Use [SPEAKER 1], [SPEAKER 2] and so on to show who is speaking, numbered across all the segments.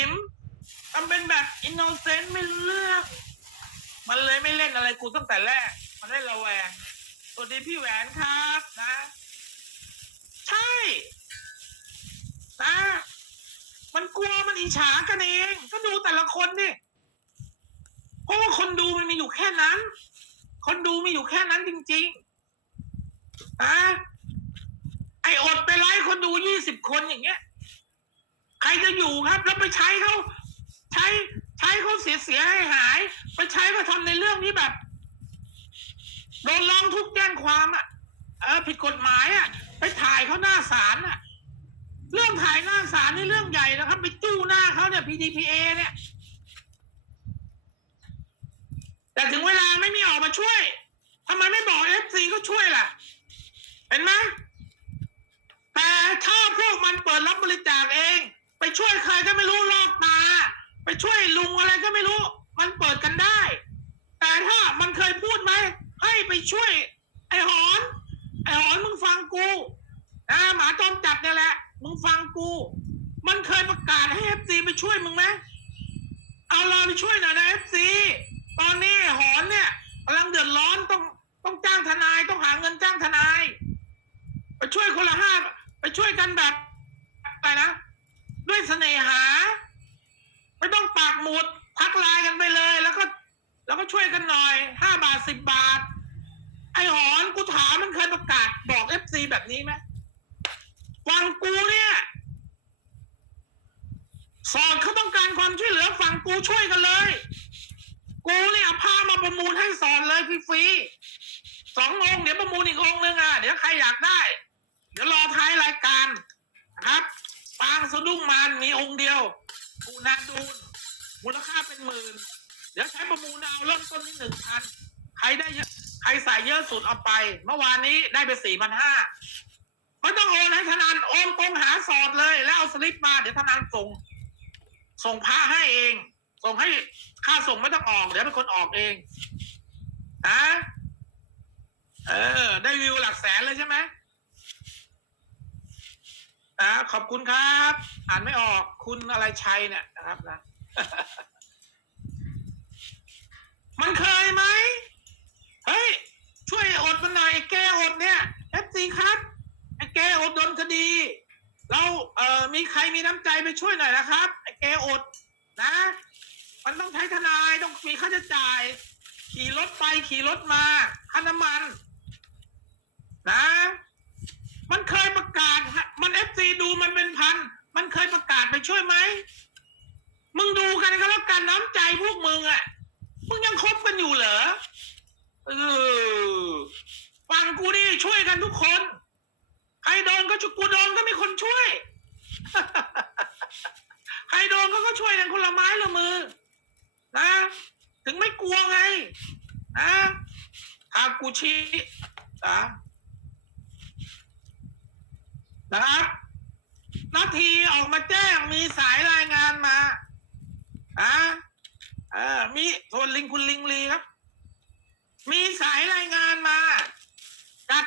[SPEAKER 1] ลิมทำเป็นแบบอินโนเซนต์ไม่เรื่องมันเลยไม่เล่นอะไรกูตั้งแต่แรก มันเล่นระแวงสวัสดีพี่แหวนครับนะ ใช่นะมันกลัวมันอิจฉากันเอง ก็ดูแต่ละคนนี่เพราะว่าคนดูมันมีอยู่แค่นั้น คนดูมีอยู่แค่นั้นจริงๆนะไออดไปไลฟ์คนดูยี่สิบคนอย่างเงี้ย ใครจะอยู่ครับ แล้วไปใช้เขาใช้ใช้เขาเสียเสียให้หาย ไปใช้มาทำในเรื่องนี้แบบโดนร้องทุกข์แจ้งความอะเออผิดกฎหมายอะ ไปถ่ายเขาหน้าศาลอะ เรื่องถ่ายหน้าศาลนี่เรื่องใหญ่นะครับ ไปจู้หน้าเขาเนี่ย PDPA เนี่ย แต่ถึงเวลาไม่มีออกมาช่วยทำไมไม่บอกเอฟซีก็ช่วยล่ะ เห็นไหมแต่ถ้าพวกมันเปิดรับบริจาคเอง ไปช่วยใครก็ไม่รู้ลอกตา ไปช่วยลุงอะไรก็ไม่รู้ มันเปิดกันด้ แต่ถ้ามันเคยพูดไหมให้ไปช่วย ไอ้หอน ไอ้หอนมึงฟังกูนะหมาจอมจัดเนี่ยแหละ มึงฟังกู มันเคยประกาศให้เอฟซีไปช่วยมึงไหมเอาเราไปช่วยหน่อยนะเอฟซีตอนนี้หอนเนี่ยกำลังเดือดร้อนต้องต้องจ้างทนายต้องหาเงินจ้างทนาย ไปช่วยคนละห้าไปช่วยกันแบบอะไรนะ ด้วยเสน่หา ไม่ต้องปากหมุดทักไลน์กันไปเลย แล้วก็ แล้วก็ช่วยกัน ห้าบาทสิบบาท ไอ้หอนกูถามมันเคยประกาศบอกเอฟซีแบบนี้ไหมฟังกูเนี่ยสอนเขาต้องการความช่วยเหลือฟังกูช่วยกันเลย กูเนี่ยพามาประมูลให้สอนเลยฟรีๆสององค์เดี๋ยวประมูลอีกองค์นึงอะเดี๋ยวใครอยากได้ เดี๋ยวรอท้ายรายการนะครับปางสะดุ้งมารมีองค์เดียวปูนาดูนมูลค่าเป็นหมื่น เดี๋ยวใช้ประมูลเอาเริ่มต้นที่หนึ่งพันใครได้เยอะใครใส่เยอะสุดเอาไป เมื่อวานนี้ได้ไปสี่พันห้าไม่ต้องโอนให้ธนานโอนตรงหาสอดเลย แล้วเอาสลิปมาเดี๋ยวธนานส่ง ส่งพระให้เอง ส่งให้ค่าส่งไม่ต้องออก เดี๋ยวเป็นคนออกเองนะเออ ได้วิวหลักแสนเลยใช่ไหมอ่าขอบคุณครับ อ่านไม่ออกคุณอะไรชัยเนี่ยนะครับนะ มันเคยไหมเฮ้ย ช่วยอดมันหน่อยไอ้แกอดเนี่ยเอฟซีครับไอ้แกอดโดนคดี เราเอ่อมีใครมีน้ำใจไปช่วยหน่อยนะครับไอ้แกอดนะ มันต้องใช้ทนายต้องมีค่าใช้จ่าย ขี่รถไปขี่รถมาค่าน้ำมัน นะ มันเคยประกาศฮะมันเอฟซีดูมันเป็นพัน มันเคยประกาศไปช่วยไหมมึงดูกันก็แล้วกันน้ำใจพวกมึงอะ่ะ มึงยังคบกันอยู่เหรอเออฟังกูดิช่วยกันทุกคน ใครโดนก็ช่วยกูโดนก็มีคนช่วย ใครโดนก็ก็ช่วยกันคนละไม้ละมือ นะ ถึงไม่กลัวไงนะทากูชินะนะครับนาทีออกมาแจ้งมีสายรายงานมาอ่า เออมีโทนลิงคุณลิงลีครับ มีสายรายงานมา กัด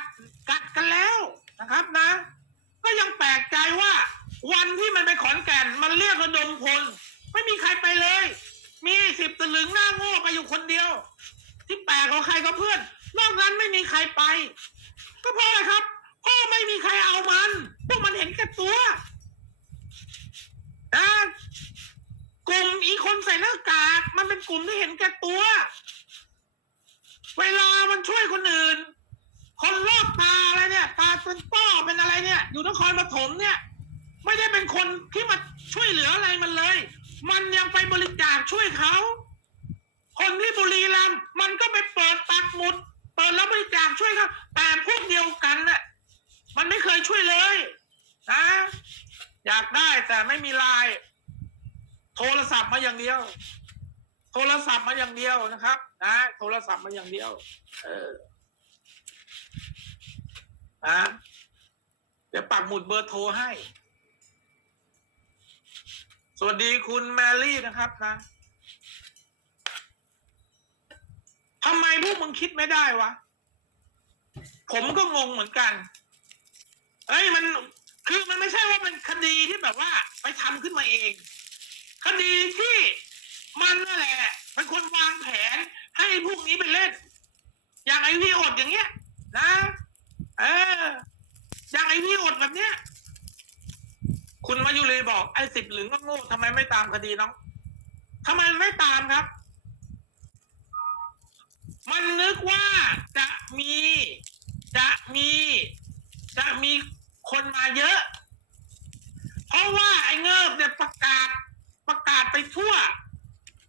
[SPEAKER 1] กัดกันแล้วนะครับนะ ก็ยังแปลกใจว่า วันที่มันไปขอนแก่นมันเรียกระดมพลไม่มีใครไปเลย มีสิบตะลึงหน้าโง่ไปอยู่คนเดียว ที่แปลกกว่าใครก็เพื่อน นอกนั้นไม่มีใครไป ก็เพราะอะไรครับเพราะไม่มีใครเอามัน พวกมันเห็นแก่ตัวนะ กลุ่มอีคนใส่หน้ากาก มันเป็นกลุ่มที่เห็นแก่ตัว เวลามันช่วยคนอื่น คนรอบตาอะไรเนี่ยตาเป็นป้อเป็นอะไรเนี่ย อยู่นครปฐมเนี่ย ไม่ได้เป็นคนที่มาช่วยเหลืออะไรมันเลย มันยังไปบริจาคช่วยเขาคนที่บุรีรัมย์มันก็ไปเปิดปักหมุด เปิดแล้วบริจาคช่วยเขาแต่พวกเดียวกันน่ะมันไม่เคยช่วยเลยนะอยากได้แต่ไม่มีลน์ โทรศัพท์มาอย่างเดียว โทรศัพท์มาอย่างเดียวนะครับ นะโทรศัพท์มาอย่างเดียว เออนะเดี๋ยวปักหมุดเบอร์โทรให้ สวัสดีคุณแมรี่นะครับนะทำไมพวกมึงคิดไม่ได้วะ ผมก็งงเหมือนกัน เอ้ยมันคือมันไม่ใช่ว่าเป็นคดีที่แบบว่า ไปทำขึ้นมาเอง คดีที่มันนั่นแหละเป็นคนวางแผนให้พวกนี้ไปเล่น อย่างไอวีอดอย่างเงี้ย นะ เออ อย่างไอวีอดแบบเนี้ย คุณมายุรีบอกไอสิบหลึงก็โง่ทำไมไม่ตามคดีน้องทำไมไม่ตามครับ มันนึกว่าจะมี จะมี จะมีคนมาเยอะ เพราะว่าไอ้เงิบเนี่ยประกาศ ประกาศไปทั่ว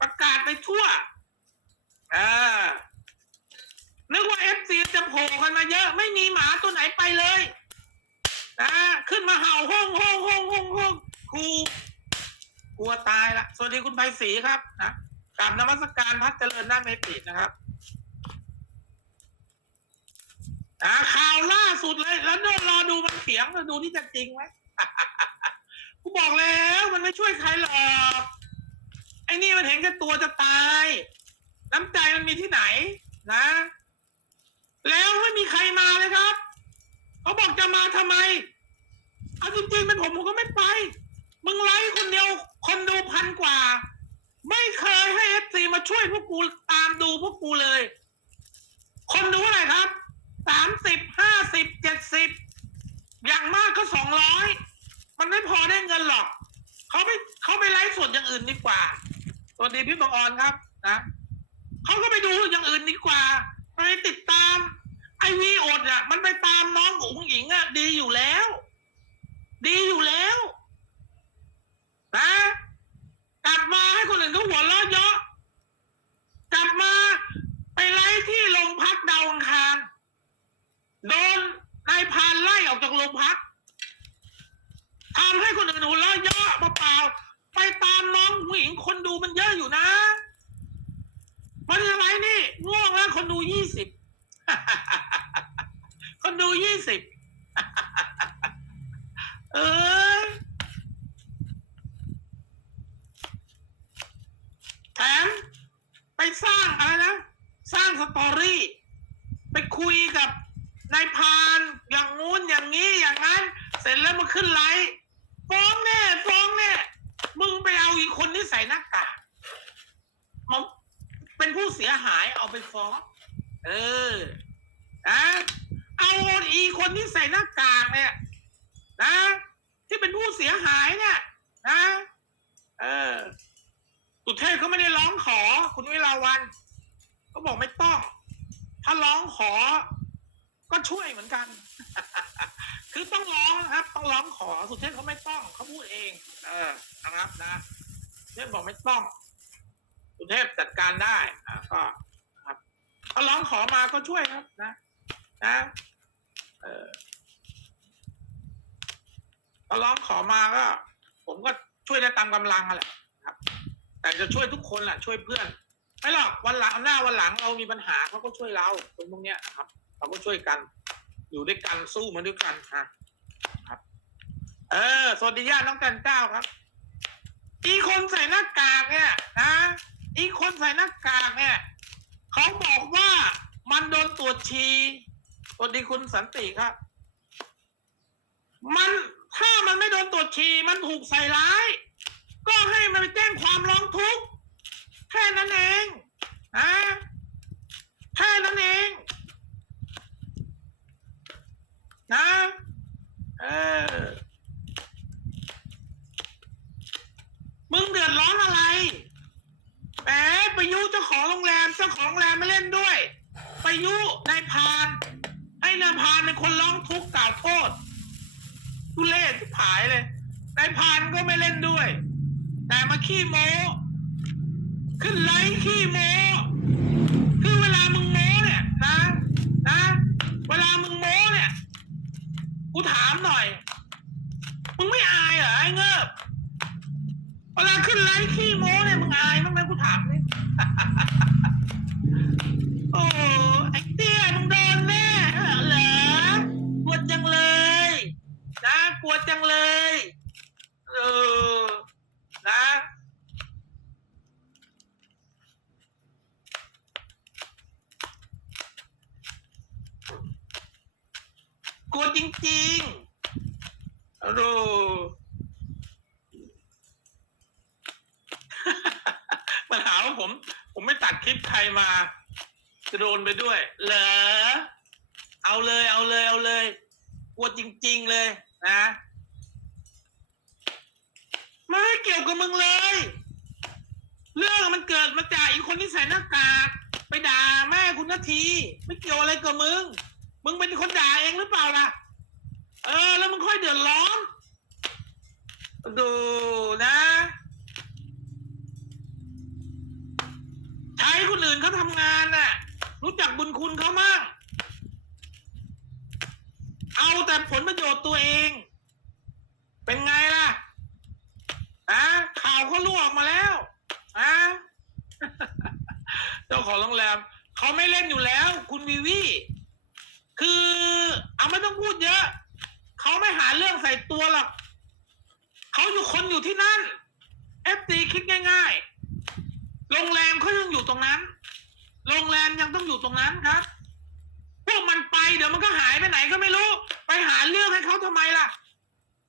[SPEAKER 1] ประกาศไปทั่วเออนึกว่าเอฟซีจะโผล่กันมาเยอะ ไม่มีหมาตัวไหนไปเลยนะขึ้นมาเห่าห้องห้องห้องห้องห้องครูกลัวตายละสวั สีครับนะกราบนมัสการพัฒเจริญนาเมตินะครับอ่าข่าวล่าสุดเลยแล้วเดี๋ยรอดูมันเถียงดูที่จะจริงไหมกูบอกแล้วมันไม่ช่วยใครหรอกไอ้นี่มันเห็นแค่ตัวจะตาย น้ำใจมันมีที่ไหนนะ แล้วไม่มีใครมาเลยครับเขาบอกจะมาทำไม เอาจริงๆเป็นผมผมก็ไม่ไป มึงไลฟ์คนเดียวคนดูพันกว่า ไม่เคยให้เอฟซีมาช่วยพวกกูตามดูพวกกูเลย คนดูเท่าไรครับสามสิบห้าสิบเจ็ดสิบอย่างมากก็สองร้อยมันไม่พอได้เงินหรอกเขาไปเขาไปไลฟ์สดอย่างอื่นดีกว่าสวัสดีพี่บังออนครับนะเขาก็ไปดูอย่างอื่นดีกว่าไปติดตามไอวีอดอะ มันไปตามน้องอุ๋งหญิงอะ ดีอยู่แล้ว ดีอยู่แล้ว นะ คนอื่นก็หัวเราะเยาะกลับมาไปไล่ที่โรงพักดาวอังคารโดนนายพานไล่ออกจากโรงพักทำให้คนอื่นหัวเราะเยาะเปล่าไปตามน้องผู้หญิงคนดูมันเยอะอยู่นะมันอะไรนี่ง่วงแล้วคนดูยี่สิบคนดูยี่สิบเออ แถมไปสร้างอะไรนะ สร้างสตอรี่ ไปคุยกับนายพานอย่างงู้นอย่างนี้อย่างนั้น เสร็จแล้วมาขึ้นไลฟ์ฟ้องแน่ฟ้องแน่มึงไปเอาอีกคนที่ใส่หน้ากากมันเป็นผู้เสียหายเอาไปฟ้อง เออนะเอาอีคนที่ใส่หน้ากากเนี่ยนะ ที่เป็นผู้เสียหายเนี่ยนะ เออ สุเทพเขาไม่ได้ร้องขอ คุณวิลาวันเขาบอกไม่ต้อง ถ้าร้องขอ ก็ช่วยเหมือนกัน คือต้องร้องนะครับ ต้องร้องขอสุเทพเขาไม่ต้องเขาพูดเอง เออนะครับนะเทพบอกไม่ต้อง สุเทพจัดการได้อะก็ครับเขาร้องขอมาก็ช่วยครับนะ นะเออเขาร้องขอมาก็ ผมก็ช่วยได้ตามกำลังอะแหละครับ แต่จะช่วยทุกคนแหละช่วยเพื่อนไม่หรอกวันหลังหน้าวันหลังเรามีปัญหาเขาก็ช่วยเราตรงพวกเนี้ยครับเราก็ช่วยกัน อยู่ด้วยกันสู้มาด้วยกันฮะครับ เออสวัสดีญาติน้องกันเจ้าครับ อีคนใส่หน้ากากเนี่ยนะอีคนใส่หน้ากากเนี่ยเขาบอกว่ามันโดนตรวจชีสวัสดีคุณสันติครับ มันถ้ามันไม่โดนตรวจชีมันถูกใส่ร้าย ก็ให้มันไปแจ้งความร้องทุกข์แค่นั้นเองนะแค่นั้นเองนะเออมึงเดือดร้อนอะไรแหมไปยุเจ้าของโรงแรมเจ้าของโรงแรมไม่เล่นด้วยไปยุนายพานให้นายพานเป็นคนร้องทุกข์กล่าวโทษทุเล่ที่ผายเลยนายพานก็ไม่เล่นด้วย แต่มาขี้โมขึ้นไลฟ์ขี้โมคือเวลามึงโมเนี่ยนะนะเวลามึงโมเนี่ยกูถามหน่อย มึงไม่อายเหรอไอ้เงิบเวลาขึ้นไลฟ์ขี้โม้เนี่ยมึงอายบ้างไหมกูถามนี่ โอ้ไอ้เตี้ยมึงโดนแน่เหรอกลัวจังเลยนะกลัวจังเลย เออ นะ กลัวจริงๆโอ้ ปัญหาว่าผม ผมไม่ตัด คลิปใครมาโดนไปด้วย เหรอ เอาเลยเอาเลยเอาเลยกลัวจริง ๆเลยนะไม่เกี่ยวกับมึงเลย เรื่องมันเกิดมาจากอีกคนที่ใส่หน้ากาก ไปด่าแม่คุณนาที ไม่เกี่ยวอะไรกับมึง มึงเป็นคนด่าเองหรือเปล่าล่ะ เออ แล้วมึงค่อยเดือดร้อน ดูนะ ใช้คนอื่นเขาทำงานน่ะ รู้จักบุญคุณเขามั่งเอาแต่ผลประโยชน์ตัวเอง เป็นไงล่ะอะข่าวเขารั่วออกมาแล้วอะเจ้าของโรงแรมเขาไม่เล่นอยู่แล้ว คุณวีวีคือเอาไม่ต้องพูดเยอะ เขาไม่หาเรื่องใส่ตัวหรอกเขาอยู่คนอยู่ที่นั่นเอฟซีคิดง่าย ๆ โรงแรมเขายังอยู่ตรงนั้น โรงแรมยังต้องอยู่ตรงนั้นครับ พวกมันไปเดี๋ยวมันก็หายไปไหนก็ไม่รู้ ไปหาเรื่องให้เขาทำไมล่ะ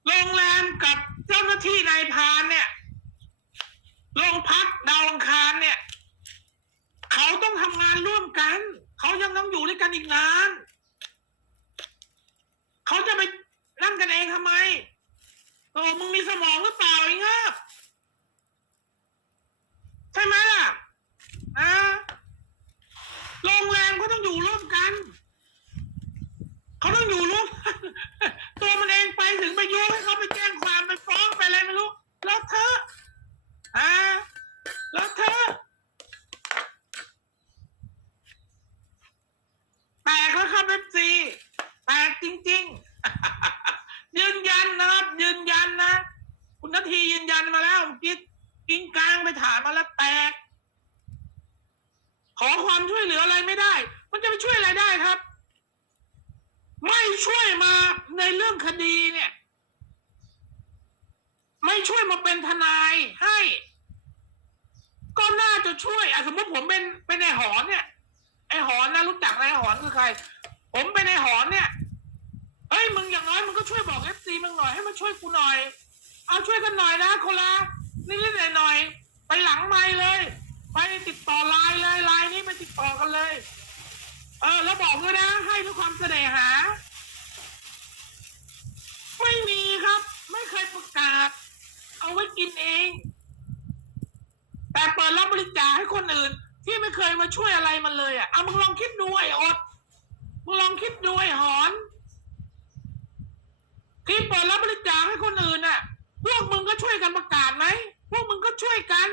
[SPEAKER 1] โรงแรมกับเจ้าหน้าที่นายพรานเนี่ย โรงพักดาวอังคารเนี่ย เขาต้องทำงานร่วมกัน เขายังต้องอยู่ด้วยกันอีกนาน เขาจะไปนั่นกันเองทำไมโอ้มึงมีสมองหรือเปล่าไอ้เงาบ ใช่ไหมล่ะอ่าโรงแรมเขาต้องอยู่ร่วมกัน เขาต้องอยู่ร่วม ตัวมันเองไปถึงไปยุให้เขาไปแจ้งความไปฟ้องไปอะไรไม่รู้ แล้วเธอะอ่าแล้วเธอะแตกแล้วครับเอฟซีแตกจริง ๆ ยืนยันนะครับ ยืนยันนะ คุณนาทียืนยันมาแล้วกินกินกลางไปถามมาแล้วแตก ขอความช่วยเหลืออะไรไม่ได้ มันจะไปช่วยอะไรได้ครับ ไม่ช่วยมาในเรื่องค ดีเนี่ย ไม่ช่วยมาเป็นทนายให้ ก็น่าจะช่วยอสมมติผมเป็นเป็นไอหอนเนี่ยไอหอนนะรู้จักไหมไอหอนคือใคร ผมเป็นไอหอนเนี่ยเฮ้ยมึงอย่างน้อยมึงก็ช่วยบอกเอฟซีมึงหน่อยให้มันช่วยกูหน่อย เอาช่วยกันหน่อยนะคนละนิดๆหน่อยๆไปหลังไม้เลย ไปติดต่อไลน์เลยไลน์นี้ไปติดต่อกันเลย เออแล้วบอกด้วยนะให้ด้วยความเสน่หา ไม่มีครับ ไม่เคยประกาศ เอาไว้กินเอง แต่เปิดรับบริจาคให้คนอื่น ที่ไม่เคยมาช่วยอะไรมันเลยอะเอามึงลองคิดดูไอ้อดมึงลองคิดดูไอ้หอน ที่เปิดรับบริจาคให้คนอื่นน่ะ พวกมึงก็ช่วยกันประกาศไหมพวกมึงก็ช่วยกัน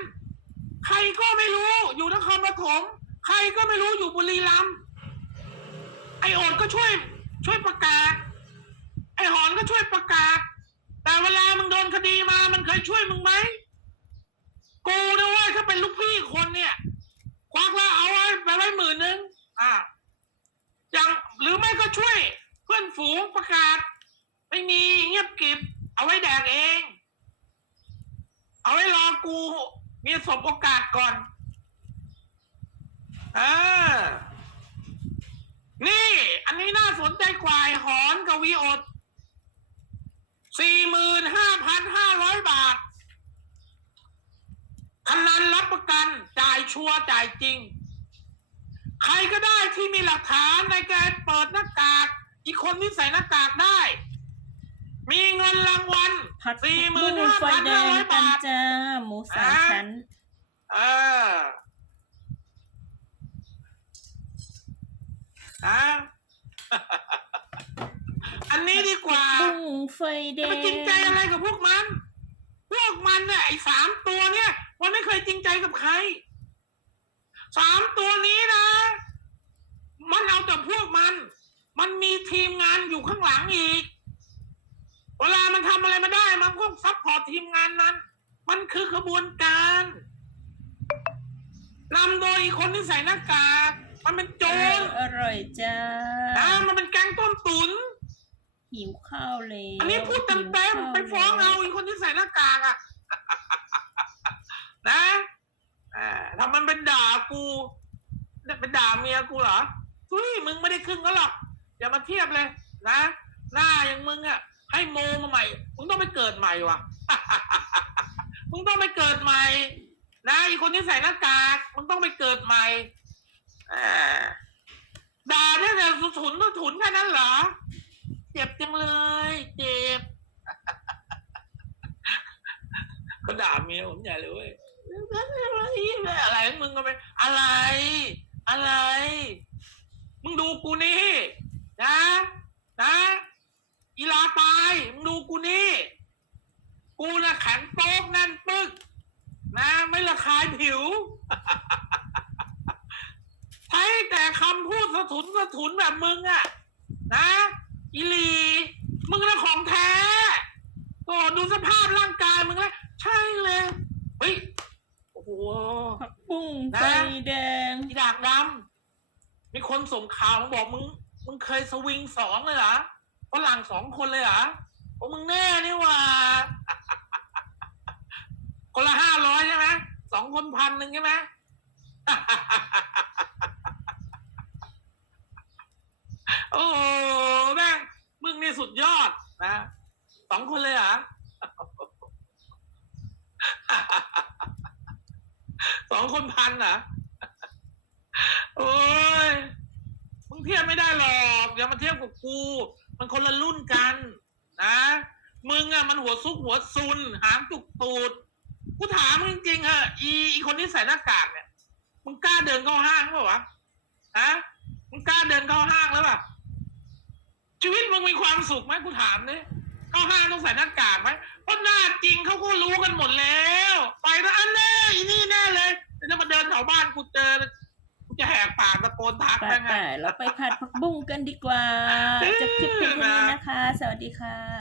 [SPEAKER 1] ใครก็ไม่รู้อยู่นครปฐมใครก็ไม่รู้อยู่บุรีรัมย์ไอโอดก็ช่วย ช่วยประกาศ ไอหอนก็ช่วยประกาศ แต่เวลามึงโดนคดีมา มันเคยช่วยมึงไหม กูนะเว้ยถ้าเป็นลูกพี่คนเนี่ย ควักแล้วเอาไว้ไปไว้หมื่นหนึ่งอ่าอย่างหรือไม่ก็ช่วย เพื่อนฝูงประกาศ ไม่มีเงียบกริบ เอาไว้แดกเอง เอาไว้รอกู มีสบโอกาสก่อนอ่านี่ อันนี้น่าสนใจกว่าไอ้หอนกับวีอด สี่หมื่นห้าพันห้าร้อยบาทคนันรับประกันจ่ายชัวร์จ่ายจริง ใครก็ได้ที่มีหลักฐานในการเปิดหน้ากาก อีกคนที่ใส่หน้ากากได้ มีเงินรางวัล
[SPEAKER 2] ผัด
[SPEAKER 1] สี่ห
[SPEAKER 2] บุ้
[SPEAKER 1] มื่น
[SPEAKER 2] ง
[SPEAKER 1] ห้า
[SPEAKER 2] ไฟ
[SPEAKER 1] พัน
[SPEAKER 2] แด
[SPEAKER 1] ห้างร้อย
[SPEAKER 2] กัน
[SPEAKER 1] บาท
[SPEAKER 2] จ้าหมูสาม
[SPEAKER 1] อ่า
[SPEAKER 2] ชั้น
[SPEAKER 1] เออฮะ อันนี้ดีกว่า
[SPEAKER 2] บุ้งไฟแด
[SPEAKER 1] จะ
[SPEAKER 2] ง
[SPEAKER 1] ไปจริงใจอะไรกับพวกมัน พวกมันเนี่ยไอ้สามตัวเนี่ย มันไม่เคยจริงใจกับใครสามตัวนี้นะ มันเอาแต่พวกมัน มันมีทีมงานอยู่ข้างหลังอีก เวลามันทำอะไรมาได้ มันก็ซัพพอร์ตทีมงานนั้น มันคือขบวนการนำโดยอีกคนที่ใส่หน้ากาก มันเป็นโจ
[SPEAKER 2] อร่อย
[SPEAKER 1] ร
[SPEAKER 2] อร่อยจ้า
[SPEAKER 1] นะมันเป็นแก๊งต้มตุน
[SPEAKER 2] หิวข้าวเลย
[SPEAKER 1] อันนี้พูดเต็มเต็มๆไปฟ้องเอาอีกคนที่ใส่หน้ากากอะ นะอ่าทำมันเป็นด่ากูเป็นด่าเมียกูเหรอทุยมึงไม่ได้ครึ่งก็หรอก อย่ามาเทียบเลย นะ หน้าอย่างมึงอะ ให้โมมาใหม่ มึงต้องไปเกิดใหม่ว่ะมึงต้องไปเกิดใหม่ นะอีกคนที่ใส่หน้ากาก มึงต้องไปเกิดใหม่แหมด่าได้แต่ถุนถุนแค่นั้นเหรอ เจ็บจังเลย เจ็บเขาด่าเมียผมใหญ่เลยเว้ยอะไรของมึงก็ไปอะไร อะไร มึงดูกูนี่นะนะอีลาตายมึงดูกูนี่ กูน่ะแข็งโป๊กนั่นปึ๊กนะไม่ระคายผิวใช้แต่คำพูดสะทุนสะทุนแบบมึงอะนะ อีหลี มึงน่ะของแท้โอ้ดูสภาพร่างกายมึงแล้วใช่เลยเฮ้ยโอ้โห
[SPEAKER 2] ผักบุ้ง
[SPEAKER 1] นะ
[SPEAKER 2] ไฟแดง
[SPEAKER 1] อีดากดำมีคนส่งข่าวมาบอกมึง มึงเคยสวิงสองเลยเหรอฝรั่งสองคนเลยเหรอโอ้มึงแน่นี่หว่า คนละห้าร้อยใช่ไหมสองคนพันหนึ่งใช่ไหม โอ้แม่งมึงนี่สุดยอดนะสองคนเลยเหรอสองคนพันเหรอโอ้ยมึงเทียบไม่ได้หรอกอย่ามาเทียบกับกู มันคนละรุ่นกัน นะมึงอะมันหัวซุกหัวซุน หางจุกตูดกูถามมึงจริงๆเหอะอีอีคนที่ใส่หน้ากากเนี่ยมึงกล้าเดินเข้าห้างเปล่าวะฮะมึงกล้าเดินเข้าห้างแล้วป่ะ ชีวิตมึงมีความสุขไหมกูถามเนี่ยเข้าห้างต้องใส่หน้ากากไหมเพราะหน้าจริงเขาก็รู้กันหมดแล้ว ไปนะอันแน่อีนี่แน่เลยเดี๋ยวจะมาเดินแถวบ้านกูเจอกูจะแหกปากตะโกนทัก
[SPEAKER 2] ไป
[SPEAKER 1] ได้ไง
[SPEAKER 2] ไปเราไปผัดผักบุ้งกันดีกว่าจบคลิปเพียงเท่านี้นะคะ สวัสดีค่ะ